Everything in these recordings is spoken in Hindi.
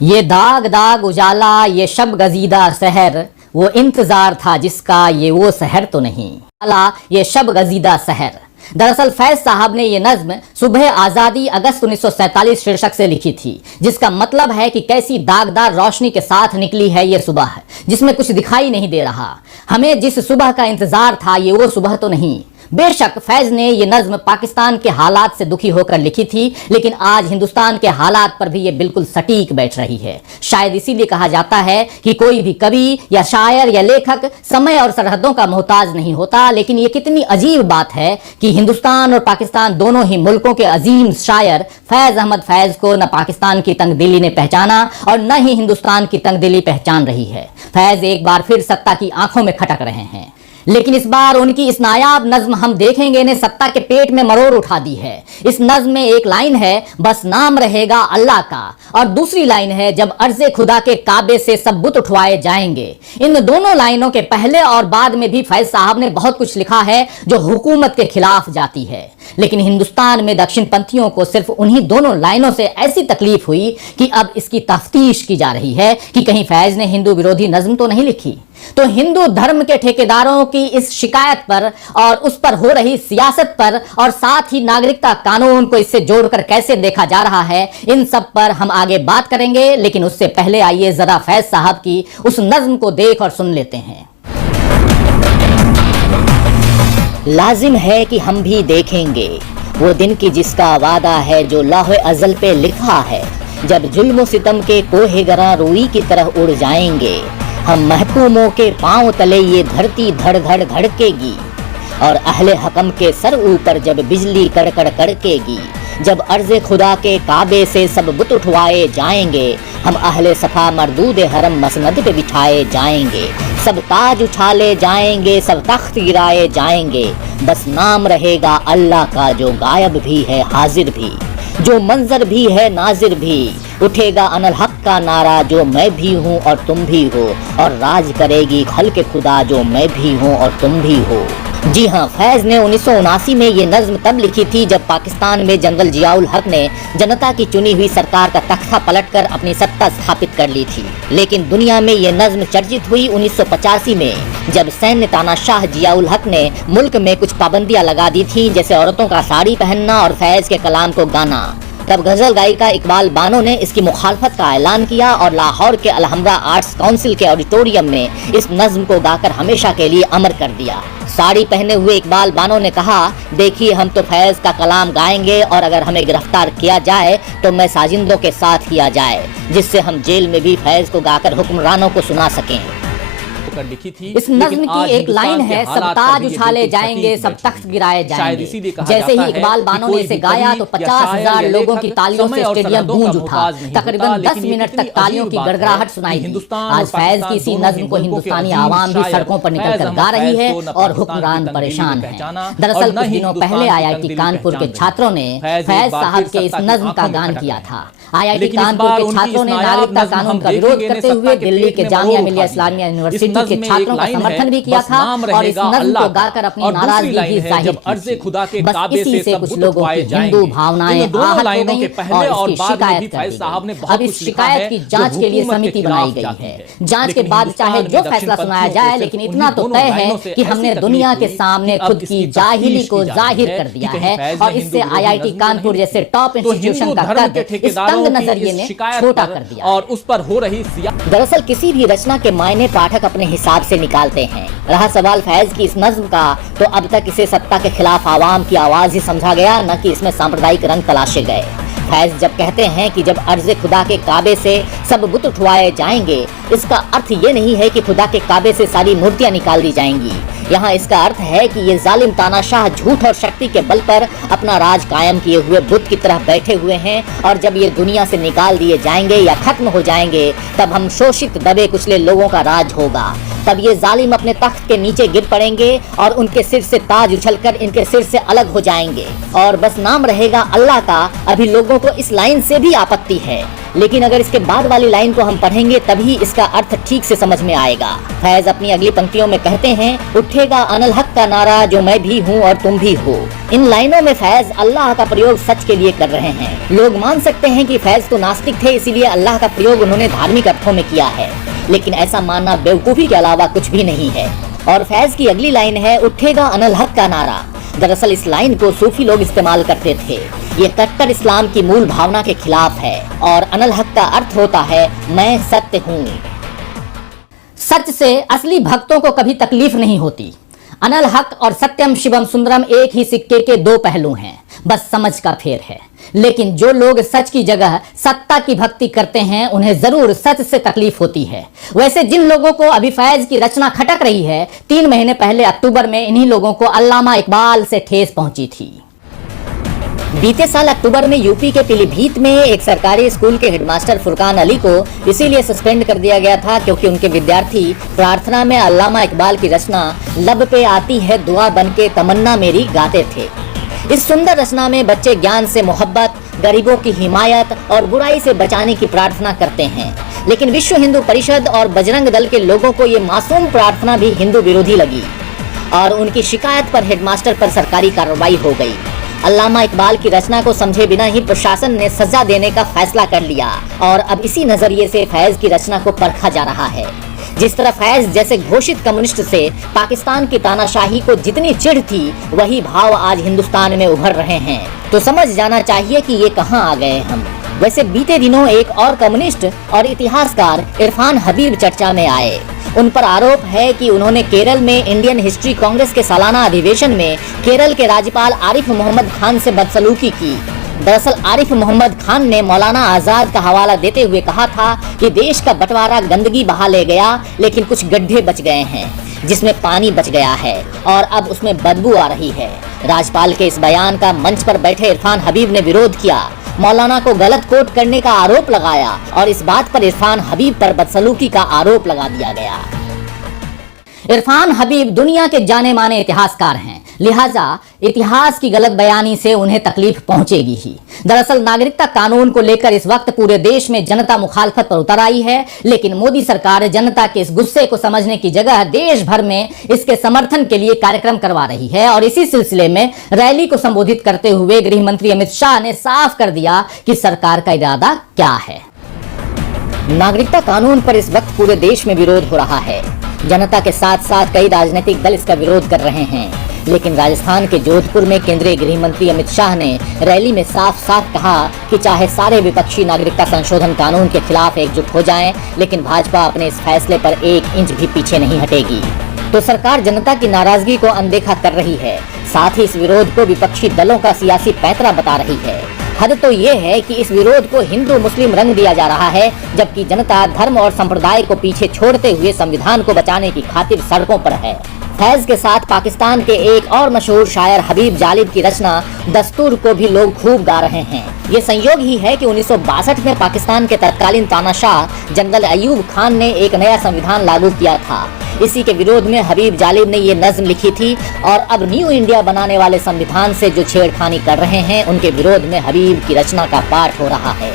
ये दाग दाग उजाला, ये शब गजीदा सहर, वो इंतजार था जिसका, ये वो सहर तो नहीं। ये शब गजीदा सहर। दरअसल फैज साहब ने ये नज्म सुबह आज़ादी अगस्त 1947 शीर्षक से लिखी थी, जिसका मतलब है कि कैसी दागदार रोशनी के साथ निकली है ये सुबह, जिसमें कुछ दिखाई नहीं दे रहा। हमें जिस सुबह का इंतजार था ये वो सुबह तो नहीं। बेशक फैज ने ये नज्म पाकिस्तान के हालात से दुखी होकर लिखी थी, लेकिन आज हिंदुस्तान के हालात पर भी ये बिल्कुल सटीक बैठ रही है। शायद इसीलिए कहा जाता है कि कोई भी कवि या शायर या लेखक समय और सरहदों का मोहताज नहीं होता। लेकिन ये कितनी अजीब बात है कि हिंदुस्तान और पाकिस्तान दोनों ही मुल्कों के अजीम शायर फैज अहमद फैज को न पाकिस्तान की तंगदिली ने पहचाना और न ही हिंदुस्तान की तंगदिली पहचान रही है। फैज एक बार फिर सत्ता की आंखों में खटक रहे हैं, लेकिन इस बार उनकी इस नायाब नज्म हम देखेंगे ने सत्ता के पेट में मरोड़ उठा दी है। इस नज्म में एक लाइन है, बस नाम रहेगा अल्लाह का, और दूसरी लाइन है, जब अर्ज़े खुदा के काबे से सब बुत उठवाए जाएंगे। इन दोनों लाइनों के पहले और बाद में भी फैज साहब ने बहुत कुछ लिखा है जो हुकूमत के खिलाफ जाती है, लेकिन हिंदुस्तान में दक्षिण पंथियों को सिर्फ उन्हीं दोनों लाइनों से ऐसी तकलीफ हुई कि अब इसकी तफ्तीश की जा रही है कि कहीं फैज ने हिंदू विरोधी नज्म तो नहीं लिखी। तो हिंदू धर्म के ठेकेदारों की इस शिकायत पर और उस पर हो रही सियासत पर और साथ ही नागरिकता कानून को इससे जोड़कर कैसे देखा जा रहा है, इन सब पर हम आगे बात करेंगे। लेकिन उससे पहले आइए जरा फैज साहब की उस नज्म को देख और सुन लेते हैं। लाजिम है कि हम भी देखेंगे वो दिन की जिसका वादा है, जो लौह अज़ल पे लिखा है, जब जुल्म सितम के कोहेगरा रूई की तरह उड़ जाएंगे। हम महकूमों के पांव तले ये धरती धड़ धड़ धड़केगी, और अहले हकम के सर ऊपर जब बिजली कड़कड़ कड़केगी। जब अर्ज़े खुदा के काबे से सब बुत उठवाए जाएंगे, हम अहले सफ़ा मरदूद हरम मसनद पे बिछाए जाएंगे। सब ताज उछाले जाएंगे, सब तख्त गिराए जाएंगे, बस नाम रहेगा अल्लाह का, जो गायब भी है हाजिर भी, जो मंजर भी है नाजिर भी। उठेगा अनल हक का नारा, जो मैं भी हूँ और तुम भी हो, और राज करेगी खल्क़ खुदा, जो मैं भी हूँ और तुम भी हो। जी हाँ, फैज ने 1979 में ये नज्म तब लिखी थी जब पाकिस्तान में जनरल जियाउल हक ने जनता की चुनी हुई सरकार का तख्ता पलटकर अपनी सत्ता स्थापित कर ली थी। लेकिन दुनिया में ये नज्म चर्चित हुई 1985 में, जब सैन्य तानाशाह जियाउल हक ने मुल्क में कुछ पाबंदियां लगा दी थी, जैसे औरतों का साड़ी पहनना और फैज के कलाम को गाना। तब गजल गायिका इकबाल बानो ने इसकी मुखालफत का ऐलान किया और लाहौर के अलहम्रा आर्ट्स काउंसिल के ऑडिटोरियम में इस नज्म को गाकर हमेशा के लिए अमर कर दिया। साड़ी पहने हुए इकबाल बानो ने कहा, देखिए हम तो फैज का कलाम गाएंगे, और अगर हमें गिरफ्तार किया जाए तो मैं साजिंदों के साथ किया जाए, जिससे हम जेल में भी फैज को गाकर हुक्मरानों को सुना सकें। लिखी थी। इस नज्म की एक लाइन है, सब ताज उछाले जाएंगे, सब तख्त गिराए जाएंगे। जैसे ही इकबाल बानो ने इसे गाया तो 50,000 लोगों की तालियों से स्टेडियम गूंज उठा। तकरीबन 10 मिनट तक तालियों की गड़गड़ाहट सुनाई दी। आज फैज की इसी नज्म को हिंदुस्तानी आवाम भी सड़कों पर निकलकर गा रही है और हुक्मरान परेशान है। दरअसल कुछ दिनों पहले IIT कानपुर के छात्रों ने फैज साहब के इस नज्म का गान किया था। IIT कानपुर के छात्रों ने नागरिकता कानून का विरोध करते हुए दिल्ली के जामिया मिलिया इस्लामिया यूनिवर्सिटी के छात्रों का समर्थन भी किया था और इस नज्म को गाकर अपनी नाराजगी भी जाहिर की। बस इसी से कुछ लोगों की हिंदू भावनाएं आहत हो गईं और इसकी शिकायत कर दी गई। अब इस शिकायत की जांच के लिए समिति बनाई गई है। जांच के बाद चाहे जो फैसला सुनाया जाए, लेकिन इतना तो तय है कि हमने दुनिया के सामने खुद की जाहिली को जाहिर कर दिया है और इससे IIT कानपुर जैसे टॉप इंस्टीट्यूशन का कद इस तंग नजरिए ने छोटा कर दिया और उस पर हो रही दरअसल किसी भी रचना के मायने पाठक अपने हिसाब से निकालते हैं। रहा सवाल फैज की इस नज्म का, तो अब तक इसे सत्ता के खिलाफ आवाम की आवाज ही समझा गया, न कि इसमें सांप्रदायिक रंग तलाशे गए। फैज जब कहते हैं कि जब अर्ज़े खुदा के काबे से सब बुत उठवाए जाएंगे, इसका अर्थ ये नहीं है कि खुदा के काबे से सारी मूर्तियां निकाल दी जाएंगी। यहाँ इसका अर्थ है कि ये जालिम तानाशाह झूठ और शक्ति के बल पर अपना राज कायम किए हुए बुत की तरह बैठे हुए हैं, और जब ये दुनिया से निकाल दिए जाएंगे या खत्म हो जाएंगे, तब हम शोषित दबे कुचले लोगों का राज होगा। तब ये जालिम अपने तख्त के नीचे गिर पड़ेंगे और उनके सिर से ताज उछलकर इनके सिर से अलग हो जाएंगे, और बस नाम रहेगा अल्लाह का। अभी लोगों को इस लाइन से भी आपत्ति है, लेकिन अगर इसके बाद वाली लाइन को हम पढ़ेंगे तभी इसका अर्थ ठीक से समझ में आएगा। फैज अपनी अगली पंक्तियों में कहते हैं, उठेगा अनल हक का नारा जो मैं भी हूँ और तुम भी हो। इन लाइनों में फैज अल्लाह का प्रयोग सच के लिए कर रहे हैं। लोग मान सकते हैं कि फैज तो नास्तिक थे, इसीलिए अल्लाह का प्रयोग उन्होंने धार्मिक अर्थों में किया है, लेकिन ऐसा मानना बेवकूफी के अलावा कुछ भी नहीं है। और फैज की अगली लाइन है, उठेगा अनल हक का नारा। दरअसल इस लाइन को सूफी लोग इस्तेमाल करते थे। ये कट्टर इस्लाम की मूल भावना के खिलाफ है और अनल हक का अर्थ होता है मैं सत्य हूँ। सच से असली भक्तों को कभी तकलीफ नहीं होती। अनल हक और सत्यम शिवम सुंदरम एक ही सिक्के के दो पहलू हैं, बस समझ का फेर है। लेकिन जो लोग सच की जगह सत्ता की भक्ति करते हैं उन्हें जरूर सच से तकलीफ होती है। वैसे जिन लोगों को अभी फैज की रचना खटक रही है, 3 महीने पहले अक्टूबर में इन्हीं लोगों को अल्लामा इकबाल से ठेस पहुंची थी। बीते साल अक्टूबर में यूपी के पीलीभीत में एक सरकारी स्कूल के हेडमास्टर फुरकान अली को इसीलिए सस्पेंड कर दिया गया था क्योंकि उनके विद्यार्थी प्रार्थना में अल्लामा इकबाल की रचना लब पे आती है दुआ बनके तमन्ना मेरी गाते थे। इस सुंदर रचना में बच्चे ज्ञान से मोहब्बत, गरीबों की हिमायत और बुराई से बचाने की प्रार्थना करते हैं, लेकिन विश्व हिंदू परिषद और बजरंग दल के लोगों को ये मासूम प्रार्थना भी हिंदू विरोधी लगी और उनकी शिकायत पर हेडमास्टर पर सरकारी कार्रवाई हो गई। अल्लामा इकबाल की रचना को समझे बिना ही प्रशासन ने सजा देने का फैसला कर लिया और अब इसी नजरिए से फैज की रचना को परखा जा रहा है। जिस तरह फैज जैसे घोषित कम्युनिस्ट से पाकिस्तान की तानाशाही को जितनी चिढ़ थी, वही भाव आज हिंदुस्तान में उभर रहे हैं। तो समझ जाना चाहिए कि ये कहां आ गए हम। वैसे बीते दिनों एक और कम्युनिस्ट और इतिहासकार इरफान हबीब चर्चा में आए। उन पर आरोप है कि उन्होंने केरल में इंडियन हिस्ट्री कांग्रेस के सालाना अधिवेशन में केरल के राज्यपाल आरिफ मोहम्मद खान से बदसलूकी की। दरअसल आरिफ मोहम्मद खान ने मौलाना आजाद का हवाला देते हुए कहा था कि देश का बंटवारा गंदगी बहा ले गया, लेकिन कुछ गड्ढे बच गए हैं जिसमें पानी बच गया है और अब उसमें बदबू आ रही है। राज्यपाल के इस बयान का मंच पर बैठे इरफान हबीब ने विरोध किया, मौलाना को गलत कोट करने का आरोप लगाया और इस बात पर इरफान हबीब पर बदसलूकी का आरोप लगा दिया गया। इरफान हबीब दुनिया के जाने माने इतिहासकार हैं, लिहाजा इतिहास की गलत बयानी से उन्हें तकलीफ पहुंचेगी ही। दरअसल नागरिकता कानून को लेकर इस वक्त पूरे देश में जनता मुखालफत पर उतर आई है, लेकिन मोदी सरकार जनता के इस गुस्से को समझने की जगह देश भर में इसके समर्थन के लिए कार्यक्रम करवा रही है और इसी सिलसिले में रैली को संबोधित करते हुए गृह मंत्री अमित शाह ने साफ कर दिया कि सरकार का इरादा क्या है। नागरिकता कानून पर इस वक्त पूरे देश में विरोध हो रहा है। जनता के साथ साथ कई राजनीतिक दल इसका विरोध कर रहे हैं, लेकिन राजस्थान के जोधपुर में केंद्रीय गृह मंत्री अमित शाह ने रैली में साफ साफ कहा कि चाहे सारे विपक्षी नागरिकता संशोधन कानून के खिलाफ एकजुट हो जाएं, लेकिन भाजपा अपने इस फैसले पर 1 इंच भी पीछे नहीं हटेगी। तो सरकार जनता की नाराजगी को अनदेखा कर रही है, साथ ही इस विरोध को विपक्षी दलों का सियासी पैंतरा बता रही है। हद तो ये है कि इस विरोध को हिंदू मुस्लिम रंग दिया जा रहा है, जबकि जनता धर्म और संप्रदाय को पीछे छोड़ते हुए संविधान को बचाने की खातिर सड़कों पर है। फैज के साथ पाकिस्तान के एक और मशहूर शायर हबीब जालिब की रचना दस्तूर को भी लोग खूब गा रहे हैं। ये संयोग ही है कि 1962 में पाकिस्तान के तत्कालीन तानाशाह जनरल अयूब खान ने एक नया संविधान लागू किया था। इसी के विरोध में हबीब जालिब ने ये नज्म लिखी थी और अब न्यू इंडिया बनाने वाले संविधान से जो छेड़खानी कर रहे हैं, उनके विरोध में हबीब की रचना का पाठ हो रहा है।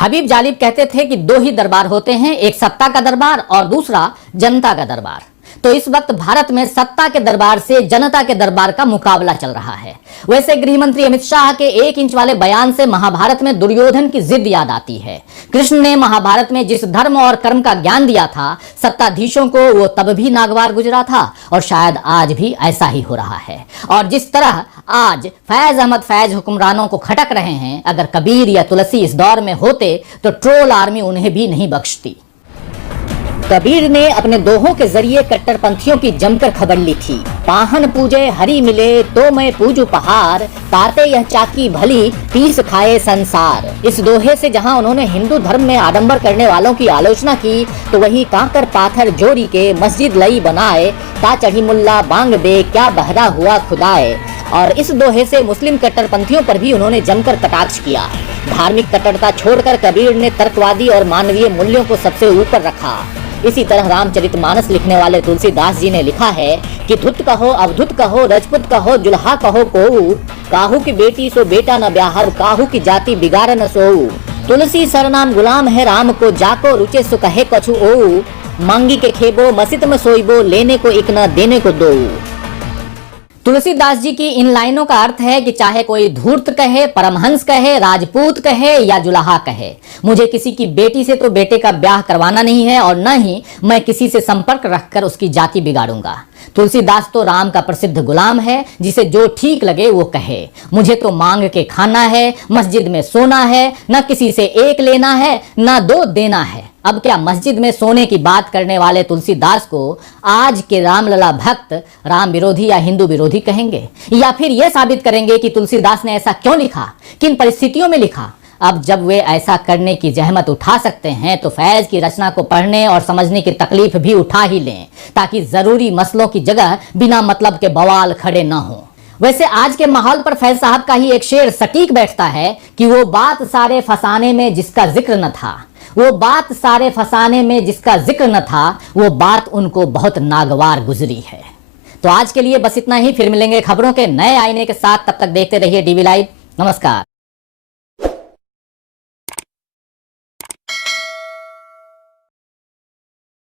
हबीब जालिब कहते थे कि 2 ही दरबार होते हैं, एक सत्ता का दरबार और दूसरा जनता का दरबार। तो इस वक्त भारत में सत्ता के दरबार से जनता के दरबार का मुकाबला चल रहा है। वैसे गृह मंत्री अमित शाह के 1 इंच वाले बयान से महाभारत में दुर्योधन की जिद याद आती है। कृष्ण ने महाभारत में जिस धर्म और कर्म का ज्ञान दिया था, सत्ताधीशों को वो तब भी नागवार गुजरा था और शायद आज भी ऐसा ही हो रहा है। और जिस तरह आज फैज अहमद फैज हुक्मरानों को खटक रहे हैं, अगर कबीर या तुलसी इस दौर में होते तो ट्रोल आर्मी उन्हें भी नहीं बख्शती। कबीर ने अपने दोहों के जरिए कट्टरपंथियों की जमकर खबर ली थी। पाहन पूजे हरि मिले तो मैं पूजू पहाड़, पाते यह चाकी भली पीस खाए संसार। इस दोहे से जहां उन्होंने हिंदू धर्म में आडंबर करने वालों की आलोचना की, तो वही कांकर पाथर जोड़ी के मस्जिद लई बनाए, ता चढ़ी मुल्ला बांग दे क्या बहरा हुआ खुदाए। और इस दोहे से मुस्लिम कट्टरपंथियों पर भी उन्होंने जमकर कटाक्ष किया। धार्मिक कट्टरता छोड़कर कबीर ने तर्कवादी और मानवीय मूल्यों को सबसे ऊपर रखा। इसी तरह रामचरितमानस लिखने वाले तुलसीदास जी ने लिखा है कि धुत कहो अवधुत कहो रजपुत कहो जुल्हा कहो कोऊ, काहू की बेटी सो बेटा न ब्याहर, काहू की जाति बिगाड़ न सोऊ। तुलसी सरनाम गुलाम है राम को, जाको रुचे सो कहे कछु ओ, मांगी के खेबो मसित में सोइबो, लेने को एक न देने को दो। तुलसीदास जी की इन लाइनों का अर्थ है कि चाहे कोई धूर्त कहे, परमहंस कहे, राजपूत कहे या जुलाहा कहे, मुझे किसी की बेटी से तो बेटे का ब्याह करवाना नहीं है और न ही मैं किसी से संपर्क रखकर उसकी जाति बिगाड़ूंगा। तुलसीदास तो राम का प्रसिद्ध गुलाम है, जिसे जो ठीक लगे वो कहे। मुझे तो मांग के खाना है, मस्जिद में सोना है, न किसी से एक लेना है न दो देना है। अब क्या मस्जिद में सोने की बात करने वाले तुलसीदास को आज के रामलला भक्त राम विरोधी या हिंदू विरोधी कहेंगे, या फिर यह साबित करेंगे कि तुलसीदास ने ऐसा क्यों लिखा, किन परिस्थितियों में लिखा? अब जब वे ऐसा करने की जहमत उठा सकते हैं तो फैज की रचना को पढ़ने और समझने की तकलीफ भी उठा ही लें, ताकि जरूरी मसलों की जगह बिना मतलब के बवाल खड़े न हो। वैसे आज के माहौल पर फैज साहब का ही एक शेर सटीक बैठता है कि वो बात सारे फसाने में जिसका जिक्र न था, वो बात सारे फसाने में जिसका जिक्र न था, वो बात उनको बहुत नागवार गुजरी है। तो आज के लिए बस इतना ही, फिर मिलेंगे खबरों के नए आईने के साथ। तब तक देखते रहिए डीवी लाइव। नमस्कार।